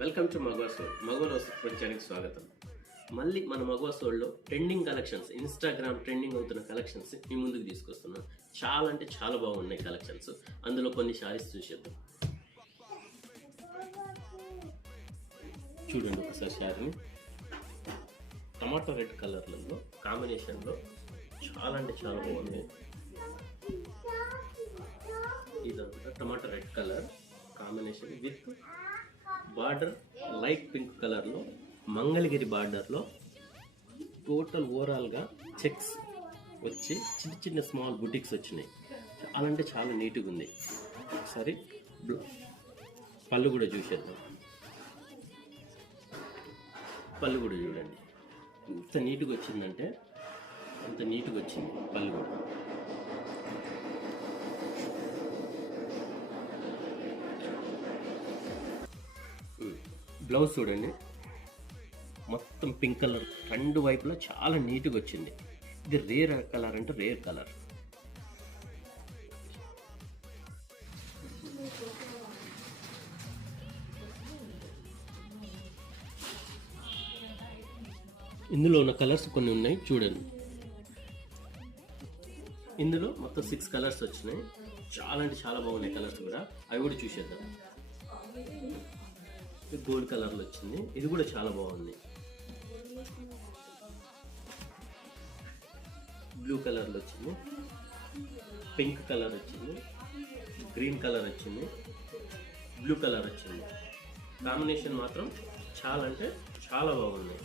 Welcome to Magava Soul. Magava ప్రపంచానికి స్వాగతం. మళ్ళీ మన మగవా సోల్లో ట్రెండింగ్ కలెక్షన్స్, ఇన్స్టాగ్రామ్ ట్రెండింగ్ అవుతున్న కలెక్షన్స్ మీ ముందుకు తీసుకొస్తున్నాం. చాలా అంటే చాలా బాగున్నాయి కలెక్షన్స్. అందులో కొన్ని శారీస్ చూసేద్దాం. చూడండి ఒకసారి శారీని. టమాటో రెడ్ కలర్లలో కాంబినేషన్లో చాలా అంటే చాలా బాగుంది. ఇదంతా tomato red colour combination with border light pink కలర్లో మంగళగిరి బార్డర్లో టోటల్ ఓవరాల్గా చెక్స్ వచ్చి చిన్న చిన్న స్మాల్ బుటిక్స్ వచ్చినాయి. చాలా అంటే చాలా నీట్గా ఉంది. ఒకసారి పళ్ళు కూడా చూసేద్దాం. పళ్ళు కూడా చూడండి ఎంత నీట్గా వచ్చిందంటే అంత నీట్గా వచ్చింది పళ్ళు కూడా. బ్లౌజ్ చూడండి మొత్తం పింక్ కలర్ రెండు వైపులా చాలా నీట్గా వచ్చింది. ఇది రేర్ కలర్ అంటే రేర్ కలర్. ఇందులో ఉన్న కలర్స్ కొన్ని ఉన్నాయి చూడండి. ఇందులో మొత్తం 6 కలర్స్ వచ్చినాయి. చాలా అంటే చాలా బాగున్నాయి కలర్స్ కూడా. అవి కూడా చూసేద్దాం. గోల్డ్ కలర్లో వచ్చింది. ఇది కూడా చాలా బాగుంది. బ్లూ కలర్లో వచ్చింది, పింక్ కలర్ వచ్చింది, గ్రీన్ కలర్ వచ్చింది, బ్లూ కలర్ వచ్చింది. కాంబినేషన్ మాత్రం చాలా అంటే చాలా బాగుంది.